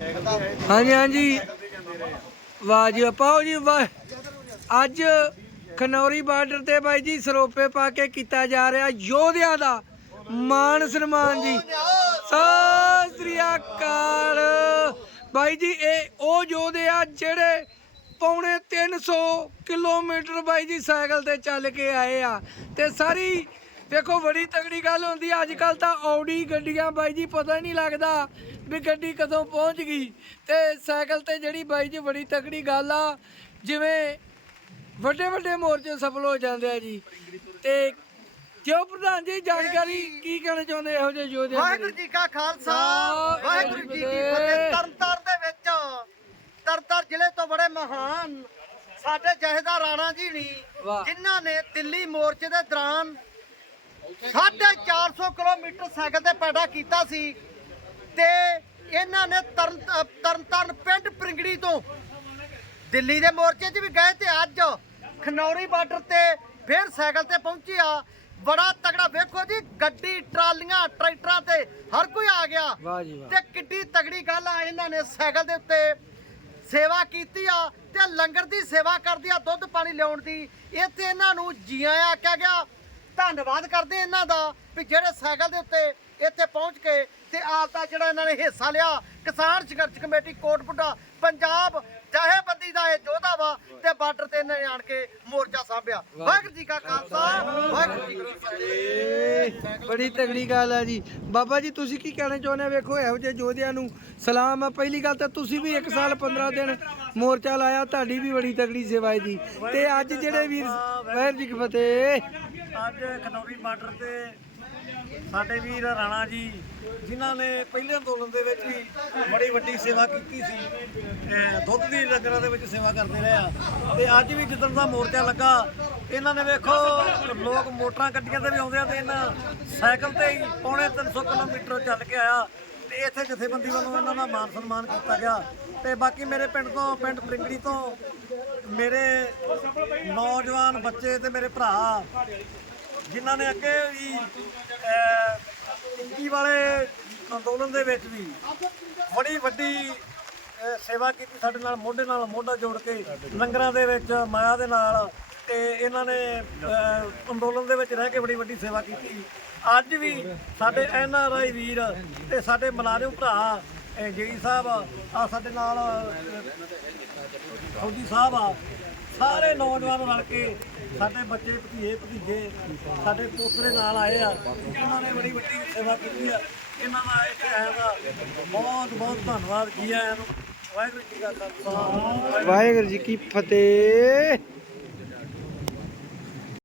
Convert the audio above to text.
ਹਾਂਜੀ ਹਾਂਜੀ। ਵਾਹ ਜੀ ਪਾਓ ਜੀ, ਵਾਹ। ਅੱਜ ਖਨੌਰੀ ਬਾਰਡਰ ਤੇ ਬਾਈ ਜੀ ਸਰੋਪੇ ਪਾ ਕੇ ਕੀਤਾ ਜਾ ਰਿਹਾ ਯੋਧਿਆਂ ਦਾ ਮਾਨ ਸਨਮਾਨ ਜੀ। ਸਤਿ ਸ੍ਰੀ ਅਕਾਲ। ਬਾਈ ਜੀ, ਇਹ ਉਹ ਯੋਧੇ ਆ ਜਿਹੜੇ ਪੌਣੇ 300 ਕਿਲੋਮੀਟਰ ਬਾਈ ਜੀ ਸਾਈਕਲ ਤੇ ਚੱਲ ਕੇ ਆਏ ਆ ਤੇ ਸਾਰੀ ਦੇਖੋ ਬੜੀ ਤਗੜੀ ਗੱਲ ਹੁੰਦੀ ਆ। ਅੱਜ ਕੱਲ ਤਾਂ ਆਡੀ ਗੱਡੀਆਂ ਬਾਈ ਜੀ ਪਤਾ ਨਹੀਂ ਲੱਗਦਾ ਵੀ ਗੱਡੀ ਕਦੋਂ ਪਹੁੰਚ ਗਈ। ਤੇ ਸਾਈਕਲ ਤੇ ਜਿਹੜੀ ਬਾਈ ਜੀ ਬੜੀ ਤਗੜੀ ਗੱਲ ਆ। ਜਿਵੇਂ ਵੱਡੇ ਵੱਡੇ ਮੋਰਚੇ ਸਫਲ ਹੋ ਜਾਂਦੇ ਆ ਜੀ। ਤੇ ਜਿਉ ਪ੍ਰਧਾਨ ਜੀ ਜਾਣਕਾਰੀ ਕੀ ਕਹਿਣਾ ਚਾਹੁੰਦੇ ਇਹੋ ਜਿਹੇ ਯੋਧਿਆਂ ਵਾਹਿਗੁਰੂ ਜੀ ਕਾ ਖਾਲਸਾ ਵਾਹਿਗੁਰੂ ਜੀ ਕੀ ਫਤਿਹ। ਤਰਨਤਾਰਨ ਦੇ ਵਿੱਚ ਤਰਨਤਾਰਨ ਜ਼ਿਲ੍ਹੇ ਤੋਂ ਬੜੇ ਮਹਾਨ ਸਾਡੇ ਜਹੇਦਾਰ ਰਾਣਾ ਜੀ ਨੇ। ਜਿਨ੍ਹਾਂ ਨੇ ਦਿੱਲੀ ਮੋਰਚੇ ਦੇ ਦੌਰਾਨ 450 ਕਿਲੋਮੀਟਰ ਸਾਈਕਲ ਤੇ ਪੈਦਾ ਕੀਤਾ ਸੀ ਤੇ ਇਹਨਾਂ ਨੇ ਤਰਨ ਤਰਨਤਾਰਨ ਪਿੰਡ ਪ੍ਰਿੰਗੜੀ ਤੋਂ ਦਿੱਲੀ ਦੇ ਮੋਰਚੇ 'ਚ ਵੀ ਗਏ ਤੇ ਅੱਜ ਖਨੌਰੀ ਬਾਰਡਰ ਤੇ ਫੇਰ ਸਾਈਕਲ ਤੇ ਪਹੁੰਚੇ ਆ ਬੜਾ ਤਗੜਾ ਵੇਖੋ ਜੀ ਗੱਡੀ ਟਰਾਲੀਆਂ ਟਰੈਕਟਰਾਂ ਤੇ ਹਰ ਕੋਈ ਆ ਗਿਆ। ਵਾਹ ਜੀ ਵਾਹ। ਤੇ ਕਿੱਡੀ ਤਗੜੀ ਗੱਲ ਆ ਇਹਨਾਂ ਨੇ ਸਾਈਕਲ ਦੇ ਉੱਤੇ ਸੇਵਾ ਕੀਤੀ ਆ ਤੇ ਲੰਗਰ ਦੀ ਸੇਵਾ ਕਰਦੀ ਆ ਦੁੱਧ ਪਾਣੀ ਲਿਆਉਣ ਦੀ। ਇੱਥੇ ਇਹਨਾਂ ਨੂੰ ਜੀ ਆਇਆਂ ਆਖਿਆ ਗਿਆ ਧੰਨਵਾਦ ਕਰਦੇ ਇਹਨਾਂ ਦਾ ਵੀ ਜਿਹੜੇ ਸਾਈਕਲ ਦੇ ਉੱਤੇ ਇੱਥੇ ਪਹੁੰਚ ਕੇ ਤੇ ਆਪ ਦਾ ਜਿਹੜਾ ਇਹਨਾਂ ਨੇ ਹਿੱਸਾ ਲਿਆ। ਕਿਸਾਨ ਸੰਘਰਸ਼ ਕਮੇਟੀ ਕੋਟਪੁੱਡਾ ਪੰਜਾਬ ਜਥੇਬੰਦੀ ਦਾ ਇਹ ਯੋਧਾ ਵਾ ਤੇ ਬਾਰਡਰ ਤੇ ਇਹਨਾਂ ਨੇ ਆਣ ਕੇ ਮੋਰਚਾ ਸਾਂਭਿਆ। ਵਾਹਿਗੁਰੂ ਜੀ ਕਾ ਖਾਲਸਾ, ਵਾਹਿਗੁਰੂ ਜੀ ਕੀ ਫਤਿਹ। ਬੜੀ ਤਗੜੀ ਗੱਲ ਆ ਜੀ। ਬਾਬਾ ਜੀ, ਤੁਸੀਂ ਕੀ ਕਹਿਣਾ ਚਾਹੁੰਦੇ ਹੋ? ਵੇਖੋ, ਇਹੋ ਜਿਹੇ ਯੋਧਿਆਂ ਨੂੰ ਸਲਾਮ ਆ। ਪਹਿਲੀ ਗੱਲ ਤਾਂ ਤੁਸੀਂ ਵੀ 1 ਸਾਲ 15 ਦਿਨ ਮੋਰਚਾ ਲਾਇਆ, ਤੁਹਾਡੀ ਵੀ ਬੜੀ ਤਗੜੀ ਸੇਵਾ ਹੈ ਜੀ ਤੇ ਅੱਜ ਜਿਹੜੇ ਵੀਰ, ਵਾਹਿਗੁਰੂ ਜੀ ਕੀ ਫਤਿਹ। ਅੱਜ ਖਨੌਰੀ ਬਾਰਡਰ ਤੇ ਸਾਡੇ ਵੀਰ ਰਾਣਾ ਜੀ, ਜਿਨ੍ਹਾਂ ਨੇ ਪਹਿਲੇ ਅੰਦੋਲਨ ਦੇ ਵਿੱਚ ਵੀ ਬੜੀ ਵੱਡੀ ਸੇਵਾ ਕੀਤੀ ਸੀ ਦੁੱਧ ਦੀ ਲੰਗਰਾਂ ਦੇ ਵਿੱਚ ਸੇਵਾ ਕਰਦੇ ਰਹੇ ਆ। ਤੇ ਅੱਜ ਵੀ ਜਿੱਦਣ ਦਾ ਮੋਰਚਾ ਲੱਗਾ, ਇਹਨਾਂ ਨੇ ਵੇਖੋ, ਲੋਕ ਮੋਟਰਾਂ ਗੱਡੀਆਂ ਤੇ ਵੀ ਆਉਂਦੇ ਆ ਤੇ ਇਹਨਾਂ ਸਾਈਕਲ ਤੇ ਹੀ ਪੌਣੇ 300 ਕਿਲੋਮੀਟਰ ਚੱਲ ਕੇ ਆਇਆ। ਤੇ ਇੱਥੇ ਜਥੇਬੰਦੀ ਵੱਲੋਂ ਇਹਨਾਂ ਦਾ ਮਾਨ ਸਨਮਾਨ ਕੀਤਾ ਗਿਆ। ਤੇ ਬਾਕੀ ਮੇਰੇ ਪਿੰਡ ਤੋਂ ਪਿੰਡ ਪ੍ਰਿੰਗੜੀ ਤੋਂ ਮੇਰੇ ਨੌਜਵਾਨ ਬੱਚੇ ਤੇ ਮੇਰੇ ਭਰਾ ਜਿਨ੍ਹਾਂ ਨੇ ਅੱਗੇ ਵੀ ਅਹ, ਵਾਲੇ ਅੰਦੋਲਨ ਦੇ ਵਿੱਚ ਵੀ ਬੜੀ ਵੱਡੀ ਸੇਵਾ ਕੀਤੀ ਸਾਡੇ ਨਾਲ, ਮੋਢੇ ਨਾਲ ਮੋਢਾ ਜੋੜ ਕੇ, ਲੰਗਰਾਂ ਦੇ ਵਿੱਚ, ਮਾਇਆ ਦੇ ਨਾਲ ਤੇ ਇਹਨਾਂ ਨੇ ਅੰਦੋਲਨ ਦੇ ਵਿੱਚ ਰਹਿ ਕੇ ਬੜੀ ਵੱਡੀ ਸੇਵਾ ਕੀਤੀ। ਅੱਜ ਵੀ ਸਾਡੇ ਐਨ ਆਰ ਆਈ ਵੀਰ ਤੇ ਸਾਡੇ ਮੁਲਾਜ਼ਮ ਭਰਾ ਜੀ ਸਾਹਿਬ, ਆ ਸਾਡੇ ਨਾਲ ਫੌਜੀ ਸਾਹਿਬ ਆ, ਸਾਰੇ ਨੌਜਵਾਨ ਰਲ ਕੇ ਸਾਡੇ ਬੱਚੇ ਭਤੀਏ ਭਤੀਜੇ, ਸਾਡੇ ਪੋਤਰੇ ਨਾਲ ਆਏ ਆ। ਇਹਨਾਂ ਨੇ ਬੜੀ ਵੱਡੀ ਸੇਵਾ ਕੀਤੀ ਆ। ਇਹਨਾਂ ਦਾ ਇੱਥੇ ਆਇਆ ਦਾ ਬਹੁਤ ਬਹੁਤ ਧੰਨਵਾਦ ਕੀ ਇਹਨੂੰ। ਵਾਹਿਗੁਰੂ ਜੀ ਕਾ ਵਾਹਿਗੁਰੂ ਜੀ ਕੀ ਫਤਿਹ।